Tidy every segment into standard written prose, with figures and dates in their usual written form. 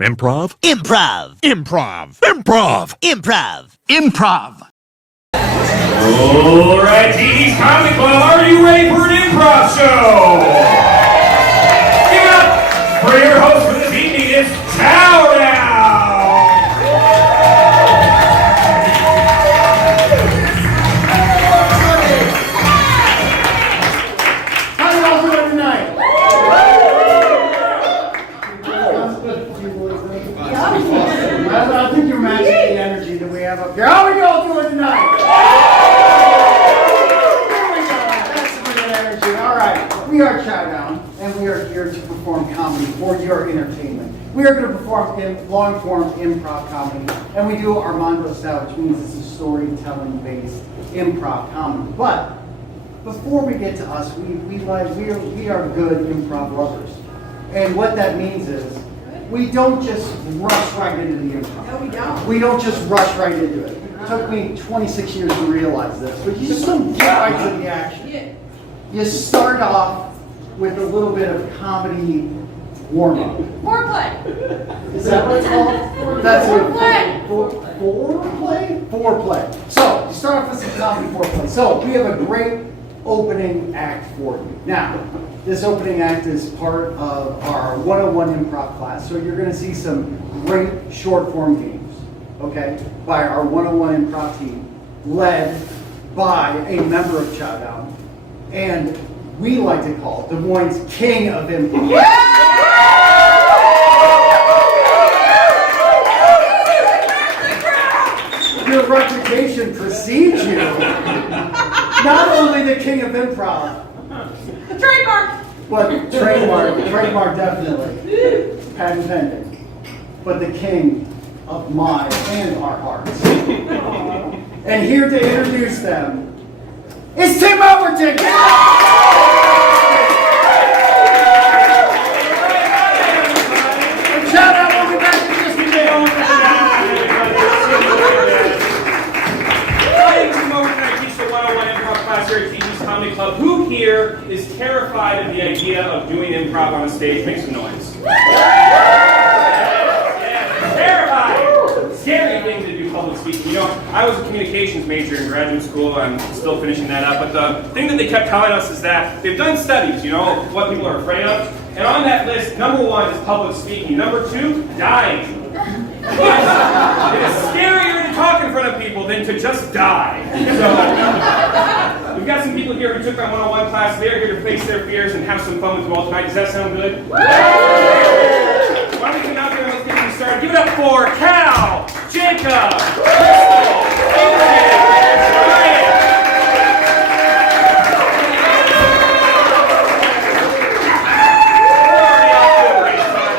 Improv? Improv. Improv. Improv. Improv. Improv. All right, TD's Comedy Club, are you ready for an improv show? Give it up for your host for this evening, it's Chow Down. How you all doing tonight? I think you're matching the energy that we have up here. How are you all doing tonight? There we go. That's some good energy. All right. We are Chow Down, and we are here to perform comedy for your entertainment. We are going to perform long-form improv comedy, and we do Armando style, which means it's a storytelling-based improv comedy. But before we get to us, we are good improv lovers, and what that means is we don't just rush right into the improv. No, we don't. We don't just rush right into it. It took me 26 years to realize this, but you just don't get right to the action. Yeah. You start off with a little bit of comedy warm-up. Foreplay. Is that what it's called? That's it. Foreplay? Foreplay. So, you start off with some comedy foreplay. So, we have a great opening act for you. Now, this opening act is part of our 101 improv class, so you're going to see some great short-form games, okay, by our 101 improv team, led by a member of Chow Down, and we like to call Des Moines' King of Improv. Your reputation precedes you. Not only the King of Improv, Trademark. but trademark definitely, patent pending, but the king of my and our hearts. And here to introduce them is Tim Overton. And shout out, we'll be back in just a minute. Hi, Tim Overton. I teach the 101 improv class here at TD's Comedy Club. Who here is terrified of the idea of doing improv on a stage? Make some noise. Yeah, terrified. Scary thing to do public speaking. You know, I was a communications major in graduate school. I'm still finishing that up. But the thing that they kept telling us is that they've done studies, you know, what people are afraid of. And on that list, number 1 is public speaking. Number 2, dying. It is scarier to talk in front of people than to just die. So, we've got some people here who took our 101 class. They're here to face their fears and have some fun with you all tonight. Does that sound good? Why don't we come out there and let's get things started. Give it up for Cal, Jacob, Crystal, Adrian, Ryan. We're already off to a great start.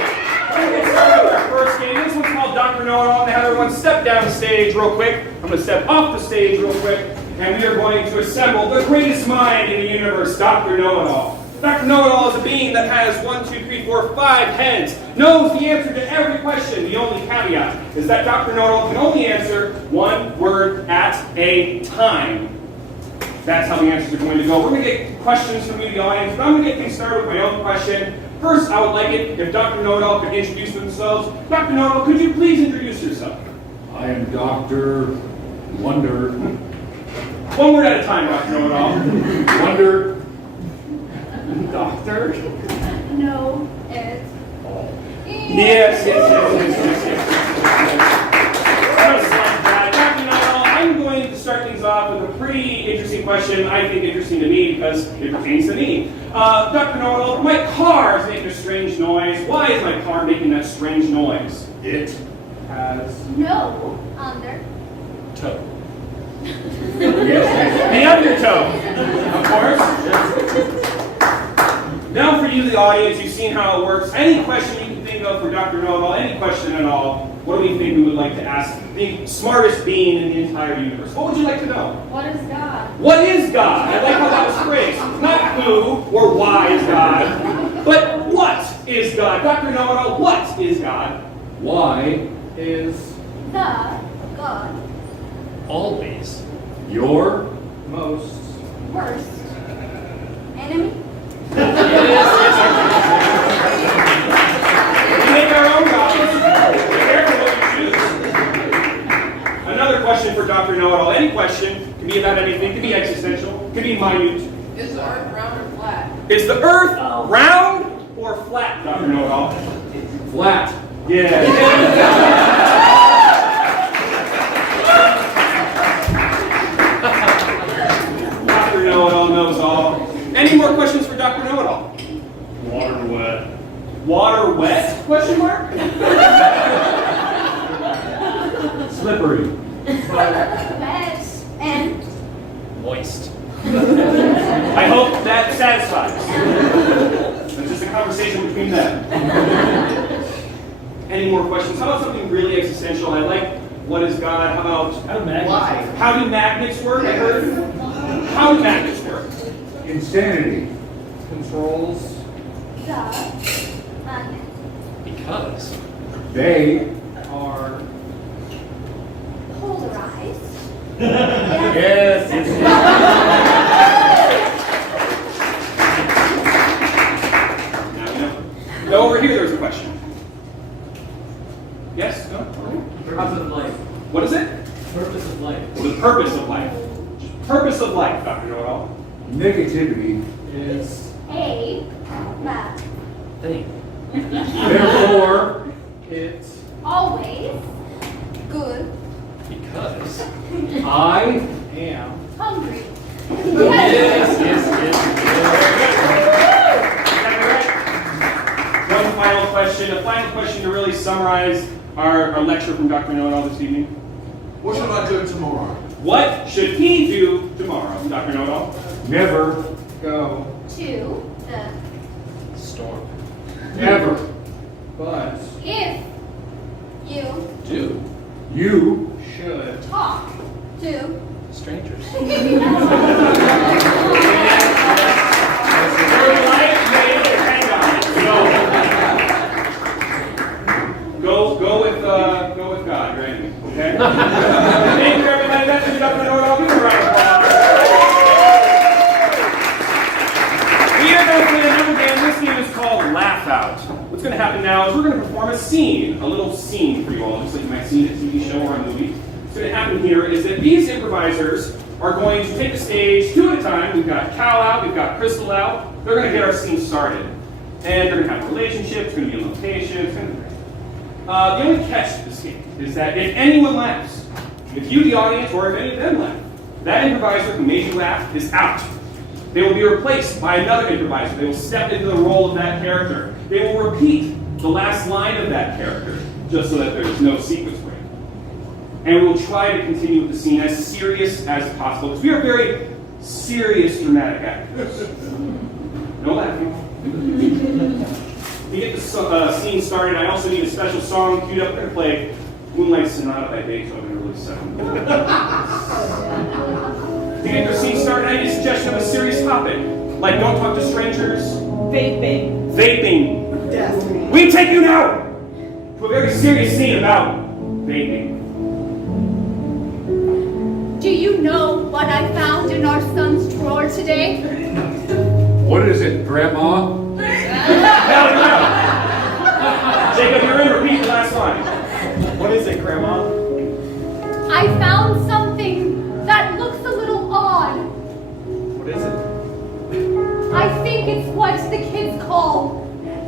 We're going to get started with our first game. This one's called Dr. Know-It-All. I'm going to have everyone step down the stage real quick. I'm going to step off the stage real quick. And we are going to assemble the greatest mind in the universe, Dr. Know-It-All. Dr. Know-It-All is a being that has 1, 2, 3, 4, 5 heads, knows the answer to every question. The only caveat is that Dr. Know-It-All can only answer one word at a time. That's how the answers are going to go. We're going to get questions from you, the audience, but I'm going to get things started with my own question. First, I would like it if Dr. Know-It-All could introduce themselves. Dr. Know-It-All, could you please introduce yourself? I am Dr. Wonder. One word at a time, Dr. Know-It-All. Wonder. Doctor? No, it's Yes. Just like that. Dr. Know-It-All, I'm going to start things off with a pretty interesting question. I think interesting to me because it pertains to me. Dr. Know-It-All, my car is making a strange noise. Why is my car making that strange noise? It has no under. toe. The undertow, of course. Now for you, the audience, you've seen how it works. Any question you can think of for Dr. Know-It-All, any question at all, what do we think we would like to ask the smartest being in the entire universe? What would you like to know? What is God? What is God? I like how that was phrased. Not who or why is God, but what is God? Dr. Know-It-All, what is God? Why is The God. always your Most. Worst. Enemy. We make our own gods. Could be minute. Is the earth round or flat? Is the earth round or flat, Dr. Know-It-All? Flat. Yeah. Dr. Know-It-All knows all. Any more questions for Dr. Know-It-All? Water wet. Water wet? Question mark? Slippery. Wet and Moist. I hope that satisfies. It's just a conversation between them. Any more questions? How about something really existential? I like, what is God? How about, Why? how do magnets work? I heard. How do magnets work? Insanity. Controls. the magnet. Because. They Are. Polarized. Yes. Now we know. Go over here, there's a question. Yes? No? Purpose of life. What is it? Purpose of life. The purpose of life. Purpose of life, Dr. Know-It-All. negativity. Is. A bad. Thing. Therefore. It. Always good. Because. I. Am. Hungry. Yes. One final question. A final question to really summarize our lecture from Dr. Know-It-All this evening. What should I do tomorrow? What should he do tomorrow, Dr. Know-It-All? Never. Go. To the Storm. Ever. But. if you Do. You. Should. talk to Strangers. Your life may depend on it. Go with God, right? Okay? Thank you, everybody. That's it, Dr. Know-It-All. Give him a round of applause. We are going to play another game. This game is called Laugh Out. What's going to happen now is we're going to perform a scene, a little scene for you all, just like you might see in a TV show or a movie. What's going to happen here is that these improvisers are going to take the stage two at a time. We've got Cal out, we've got Crystal out. They're going to get our scene started. And they're going to have a relationship, it's going to be a location, it's going to be great. The only catch to this game is that if anyone laughs, if you, the audience, or if any of them laugh, that improviser who made you laugh is out. They will be replaced by another improviser. They will step into the role of that character. They will repeat the last line of that character, just so that there's no sequence break. And we will try to continue with the scene as serious as possible, because we are very serious dramatic actors. No laughing. To get the scene started, I also need a special song queued up. We're going to play Moonlight Sonata by Beethoven, early 7. To get the scene started, I need a suggestion of a serious topic, like don't talk to strangers. Vaping. Vaping. Death. We take you now to a very serious scene about vaping. Do you know what I found in our son's drawer today? What is it, Grandma? Hell no! Jacob, you're in. Repeat the last line. What is it, Grandma? I found something that looks a little odd. What is it? I think it's what the kids call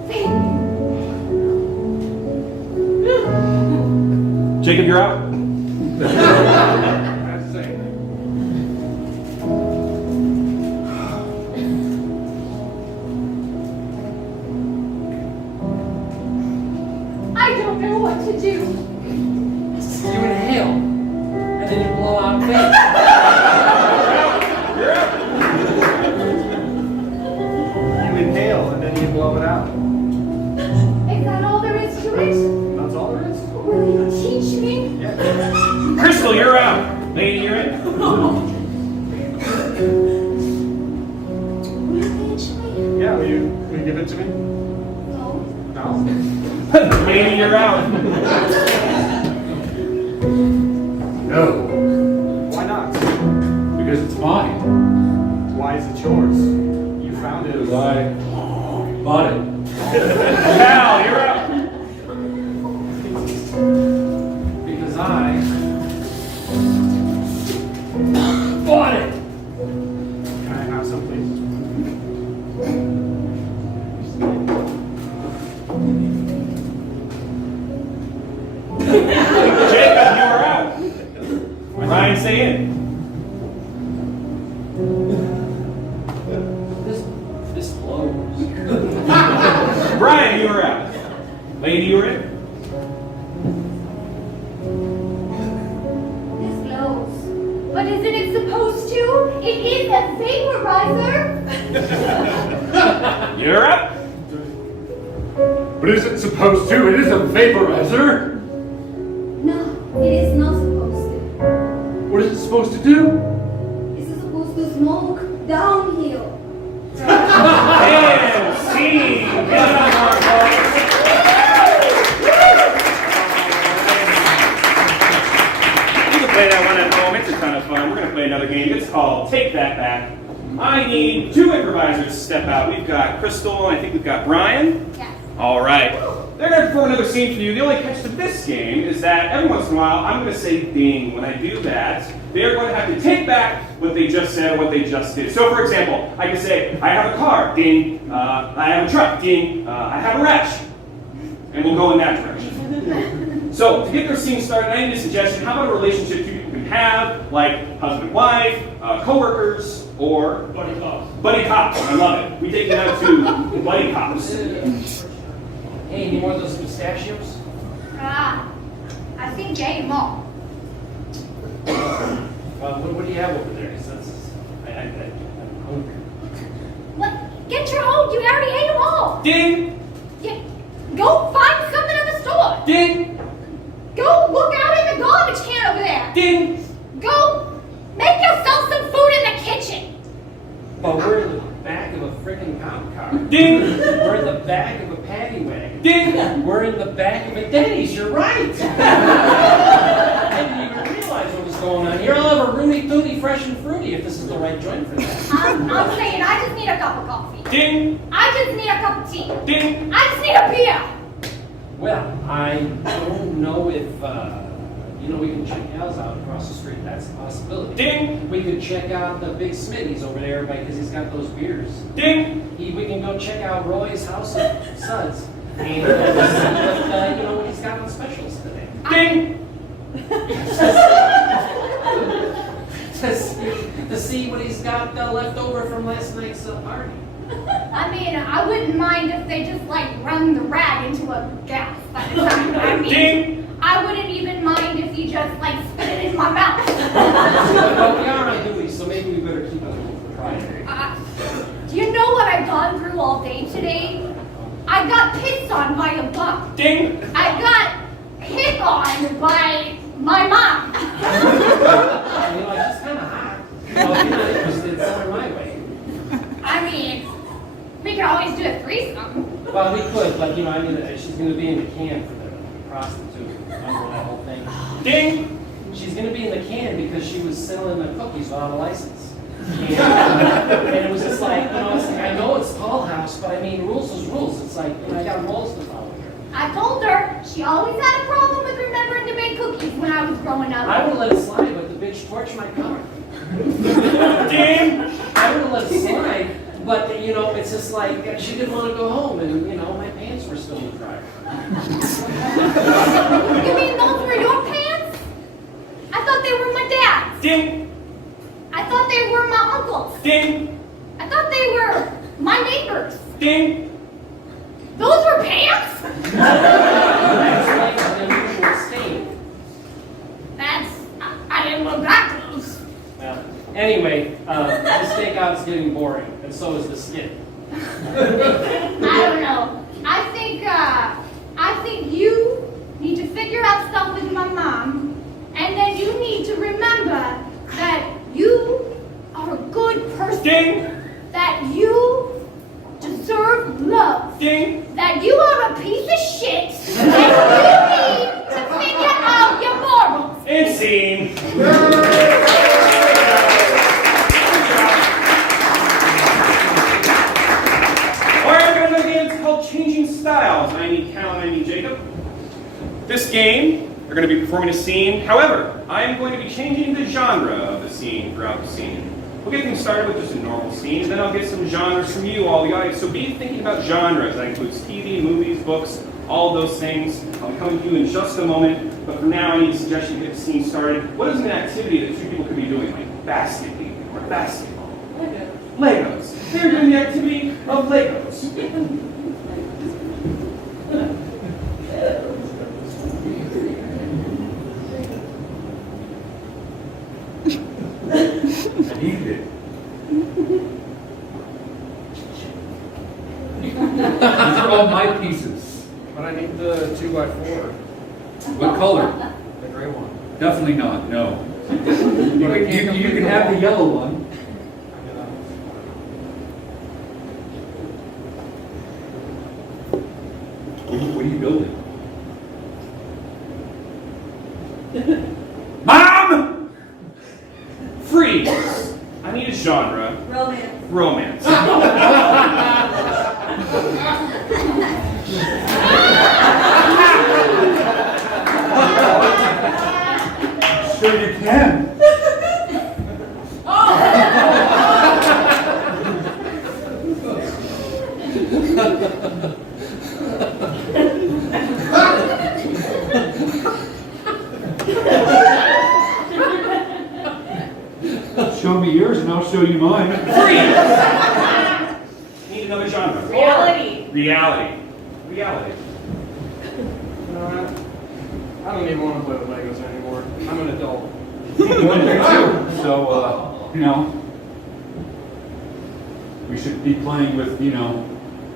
vaping. Jacob, you're out. I don't know what to do. You inhale, and then you blow out vape. You're out. You inhale, and then you blow it out. Is that all there is to it? That's all there is. Will you teach me? Crystal, you're out. Lady, you're in. Will you teach me? Yeah, will you give it to me? No. No. Lady, you're out. No. Why not? Because it's mine. Why is it yours? You found it. I bought it. Cal, you're out. Because I bought it. Jacob, you are out. Ryan, stay in. This blows. Brian, you are out. Lady, you are in. This blows. But isn't it supposed to? It is a vaporizer. You're up. But is it supposed to? It is a vaporizer. No, it is not supposed to. What is it supposed to do? This is supposed to smoke downhill. And scene. Get up, Marco. You can play that one at home. It's a ton of fun. We're going to play another game. It's called Take That Back. I need 2 improvisers to step out. We've got Crystal, and I think we've got Brian. Yes. All right. They're going to perform another scene for you. The only catch to this game is that every once in a while, I'm going to say ding. When I do that, they are going to have to take back what they just said or what they just did. So, for example, I can say, I have a car, ding. I have a truck, ding. I have a rash. And we'll go in that direction. So, to get their scene started, I need a suggestion. How about a relationship two people can have, like husband and wife, co-workers, or Buddy cops. buddy cops? I love it. We take it out to buddy cops. Hey, any more of those pistachios? I think you ate them all. What do you have over there? I'm hungry. What? Get your own. You already ate them all. Ding! Yeah. Go find something at the store. Ding! Go look out in the garbage can over there. Ding! Go make yourself some food in the kitchen. But we're in the back of a freaking cop car. Ding! We're in the back of a paddy wagon. Ding! We're in the back of a Denny's. You're right. I didn't even realize what was going on here. I'll have a Rooney Tooty fresh and fruity if this is the right joint for that. I'm saying I just need a cup of coffee. Ding! I just need a cup of tea. Ding! I just need a beer. Well, I don't know if we can check Al's out across the street. That's a possibility. Ding! We could check out the big Smitty's over there because he's got those beers. Ding! We can go check out Roy's House of Suds and see what, what he's got on specials today. Ding! to see what he's got left over from last night's party. I mean, I wouldn't mind if they just run the rat into a gas by the time. I mean, Ding! I wouldn't even mind if he just spit it in my mouth. Well, we are on duty, so maybe we better keep it private. Do you know what I've gone through all day today? I got pissed on by a bum. Ding! I got hit on by my mom. It's kind of hot. Well, if you're not interested, send her my way. I mean, we could always do a threesome. Well, we could, but she's going to be in the can for the prostitute. Remember that whole thing? Ding! She's going to be in the can because she was selling the cookies without a license. And it was just I know it's Tall House, but I mean, rules is rules. It's I got rules to follow here. I told her she always had a problem with remembering to make cookies when I was growing up. I would have let it slide, but the bitch torched my car. Ding! I would have let it slide, but it's just she didn't want to go home, and my pants were still in the dryer. You mean those were your pants? I thought they were my dad's. Ding! I thought they were my uncle's. Ding! I thought they were my neighbor's. Ding! Those were pants? That's like an unusual stain. I didn't look that close. Well, anyway, the stakeout's getting boring, and so is the skit. I don't know. I think you need to figure out stuff with my mom, and then you need to remember that you are a good person. Ding! That you deserve love. Ding! That you are a piece of shit, and you need to figure out your morals. And scene. Alright, we're going to game. It's called Changing Styles. I need Cal and I need Jacob. This game, they're going to be performing a scene. However, I am going to be changing the genre of the scene throughout the scene. We'll get things started with just a normal scene, and then I'll get some genres from you, all the audience. So be thinking about genres. That includes TV, movies, books, all those things. I'll be coming to you in just a moment, but for now I need a suggestion to get the scene started. What is an activity that two people could be doing, like basketball or basketball? Legos. They're doing the activity of Legos. I needed it. These are all my pieces. But I need the 2x4, What color? the gray one. Definitely not, no. You can have the yellow one. What are you building? Mom! Freeze! I need a genre. Romance. Romance. Sure you can. Show me yours and I'll show you mine. Freeze! Need another genre. Reality. Reality. Reality. You know what? I don't even want to play with Legos anymore. I'm an adult. One thing too. So, we should be playing with,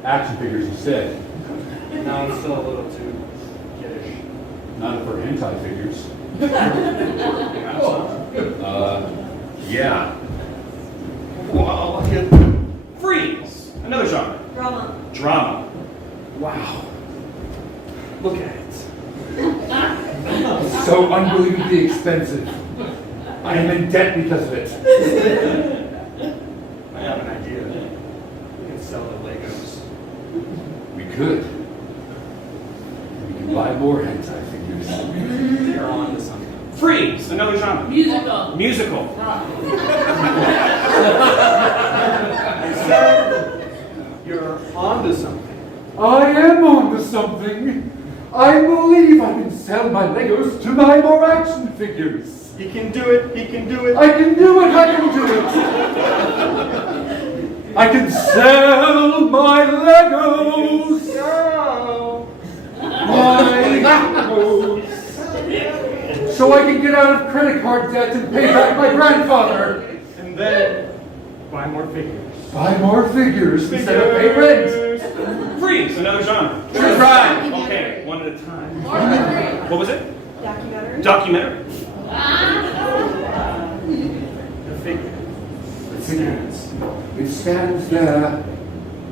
action figures instead. No, I'm still a little too kiddish. Not for hentai figures. Yeah. Well, freeze! Another genre. Drama. Drama. Wow. Look at it. So unbelievably expensive. I am in debt because of it. I have an idea. We can sell the Legos. We could. We can buy more hentai figures. You're on to something. Freeze! Another genre. Musical. Musical. You're on to something. I am on to something. I believe I can sell my Legos to buy more action figures. He can do it. He can do it. I can do it. I can do it. I can sell my Legos. My Legos. So I can get out of credit card debt and pay back my grandfather. And then buy more figures. Buy more figures instead of pay rent. Freeze! Another genre. True crime. Okay, one at a time. More than three. What was it? Documentary. Documentary. The figure. It stands. It stands there,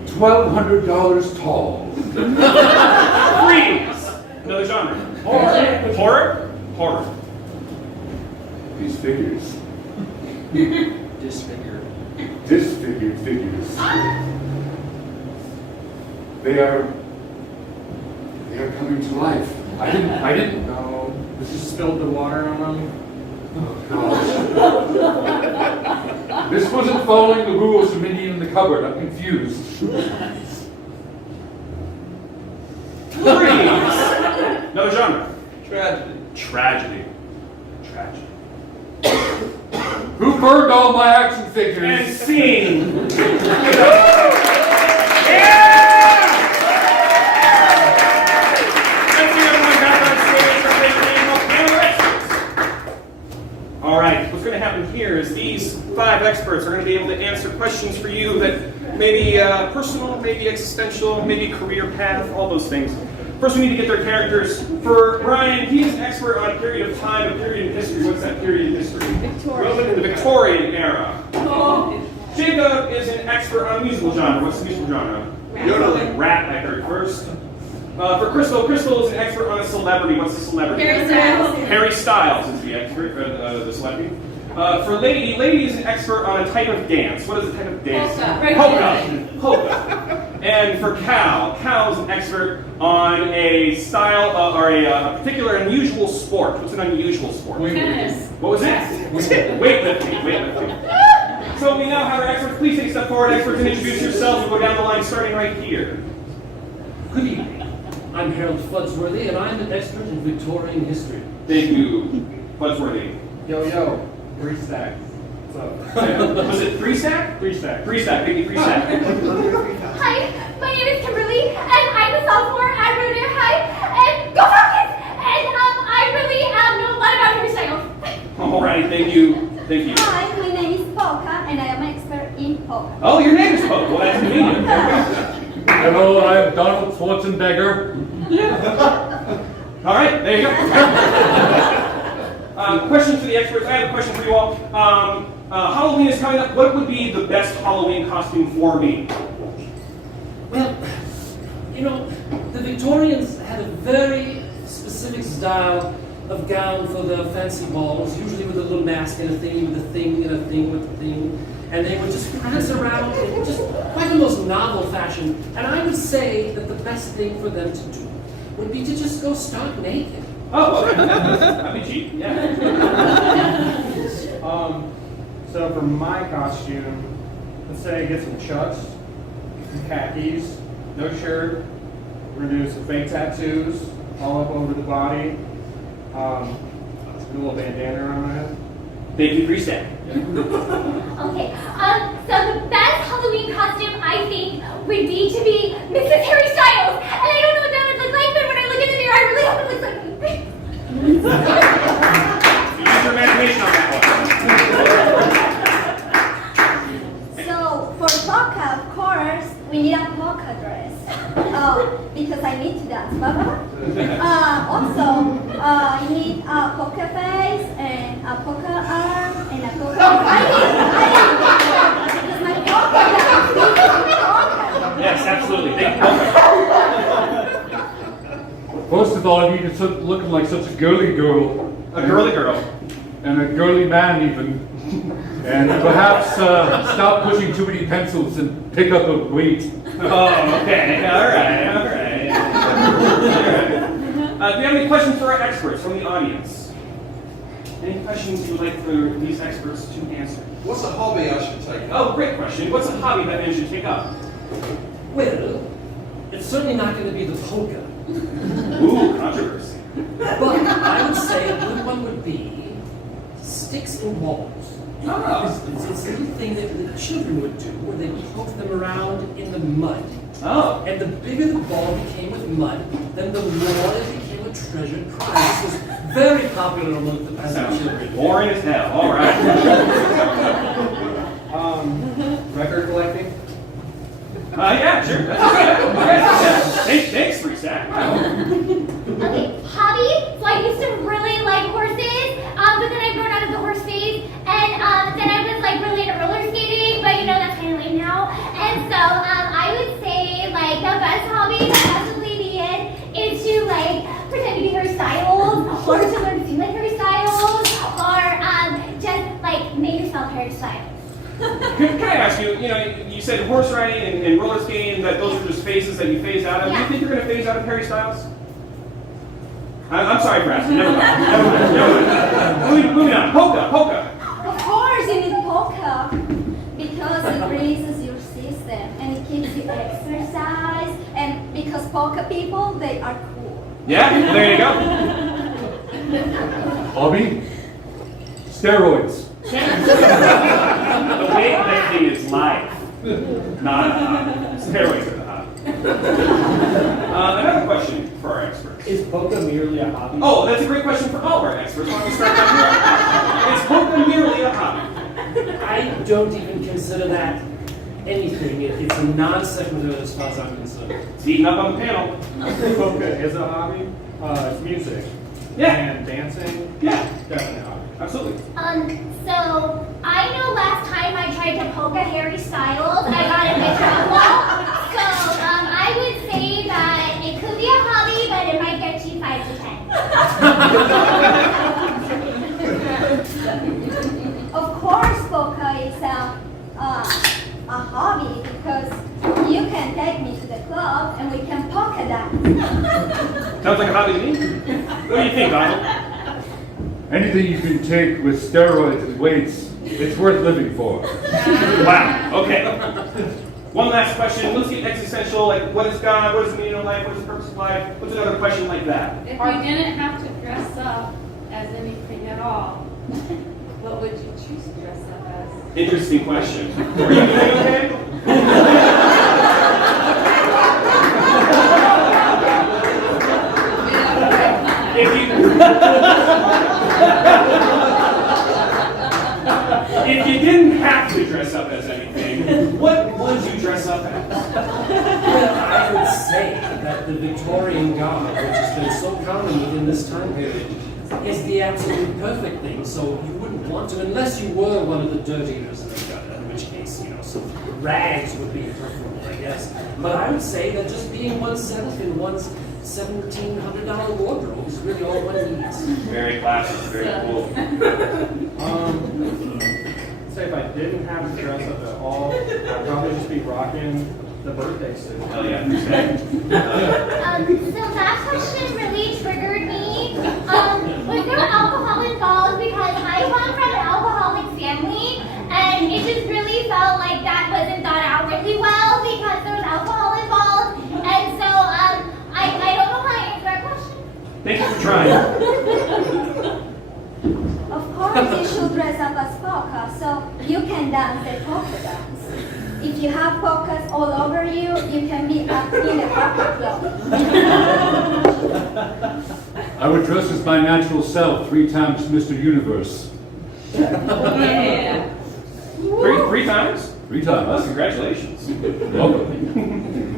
$1,200 tall. Freeze! Another genre. Horror. Horror? Horror. These figures. Disfigured. Disfigured figures. They are coming to life. I didn't. No. You spilled the water on them. Oh gosh. This wasn't following the rules from Indian in the cupboard. I'm confused. Freeze! Another genre. Tragedy. Tragedy. Tragedy. Who burned all my action And figures? scene. All right, what's going to happen here is these 5 experts are going to be able to answer questions for you that may be personal, maybe existential, maybe career path, all those things. First, we need to get their characters. For Brian, he's an expert on a period of time, a period in history. What's that period in history? Victorian. The Victorian era. Oh. Jacob is an expert on musical genre. What's the musical genre? Yodeling. Rap, I heard first. For Crystal is an expert on a celebrity. What's the celebrity? Harry Styles. Harry Styles is the expert, the celebrity. For Lady is an expert on a type of dance. What is the type of dance? Polka. And for Cal's an expert on a style or a particular unusual sport. What's an unusual sport? Tennis. What was it? Weightlifting. So we now have our experts. Please take a step forward, experts, and introduce yourselves. We'll go down the line starting right here. Good evening. I'm Harold Fudsworthy, and I'm an expert in Victorian history. Thank you, Buzzworthy. Yo, 3 stacks. What's up? Was it 3 stack? 3 stacks. 3 stack, thank you, 3 stack. Hi, my name is Kimberly, and I'm a sophomore at Revere High, and go Falcons! And I really know a lot about hairstyles. Alrighty, thank you. Thank you. Hi, my name is Polka, and I am an expert in polka. Oh, your name is Poke. Well, that's convenient. Hello, I'm Donald Schwarzenegger. All right, there you go. Question for the experts. I have a question for you all. Halloween is coming up. What would be the best Halloween costume for me? Well, you know, the Victorians had a very specific style of gown for the fancy balls, usually with a little mask and a thing with a thing and a thing with a thing. And they would just prance around in just quite the most novel fashion. And I would say that the best thing for them to do would be to just go stark naked. Oh, okay. That'd be cheap. Yeah. So for my costume, let's say I get some chucks, some khakis, no shirt. We're gonna do some fake tattoos all up over the body. A little bandana around my head. Thank you, 3 stack. Okay, so the best Halloween costume, I think, would be to be Mrs. Harry Styles. And I don't know what that would look like, but when I look in the mirror, I really hope it looks like me. Use your imagination on that So for polka, of course, we need a polka dress. Because I need to dance. Also, you need a polka face and a polka arm and a polka. Because my polka dance. Yes, absolutely. Thank you. First of all, you need to looking like such a girly girl. A girly girl. And a girly man even. And perhaps stop pushing too many pencils and pick up a weight. Oh, okay. All right. Do we have any questions for our experts from the audience? Any questions you would like for these experts to answer? What's a hobby I should take up? Oh, great question. What's a hobby that men should take up? Well, it's certainly not going to be the polka. Ooh, controversy. But I would say a good one would be sticks and balls. Oh. It's a little thing that the children would do where they poke them around in the mud. Oh. And the bigger the ball became with mud, then the more it became a treasured prize. This was very popular among the peasant Sounds children. boring as hell. All right. Record collecting. Yeah, sure. That's okay. Thanks, 3 stack. Okay, hobby. So I used to really like horses, but then I've grown out of the horse phase, and then I was like really into roller skating, but you know that's kind of lame now. And so I would say like the best hobby that possibly be is to like pretend to be Harry Styles, or to learn to sing like Harry Styles, or just like make yourself Harry Styles. Can I ask you, you said horse riding and roller skating, that those are just phases that you phase out of. Do you think you're going to phase out of Harry Styles? I'm sorry for asking. Never mind. Moving on. Polka. Of course, you need polka because it raises your system and it keeps you exercise. And because polka people, they are cool. Yeah, well, there you go. Hobby? Steroids. The weightlifting is life, not steroids are the hobby. Another question for our experts. Is polka merely a hobby? Oh, that's a great question for all of our experts. Why don't we start down here? Is polka merely a hobby? I don't even consider that anything. It's a non sequitur as far as I'm concerned. It's eating up on the panel. Polka is a hobby. It's music. Yeah. And dancing. Yeah, Definitely a hobby. absolutely. So I know last time I tried to polka Harry Styles, I got in big trouble. So I would say that it could be a hobby, but it might get you 5 to 10. Of course, polka is a hobby because you can take me to the club and we can polka dance. Sounds like a hobby to me. What do you think, Donald? Anything you can take with steroids and weights, it's worth living for. Wow, okay. One last question. Let's get existential. Like, what is God? What is the meaning of life? What is the purpose of life? What's another question like that? If you didn't have to dress up as anything at all, what would you choose to dress up as? Interesting question. Are you doing okay? If you didn't have to dress up as anything, what would you dress up as? Well, I would say that the Victorian garb, which has been so common within this time period, is the absolute perfect thing. So you wouldn't want to, unless you were one of the dirtiers in the gutter, in which case, some rags would be preferable, I guess. But I would say that just being oneself in one's $1,700 wardrobe is really all one needs. Very classic, very cool. Say if I didn't have to dress up at all, I'd probably just be rocking the birthday suit. Hell yeah. So that question really triggered me. Was there alcohol involved? Because I come from an alcoholic family, and it just really felt like that wasn't thought out really well because there was alcohol involved. And so I don't know how to answer that question. Thank you for trying. Of course, you should dress up as polka, so you can dance a polka dance. If you have polkas all over you, you can be up in a polka club. I would dress as my natural self 3 times Mr. Universe. Yeah. Three times? 3 Oh, times. congratulations. Welcome.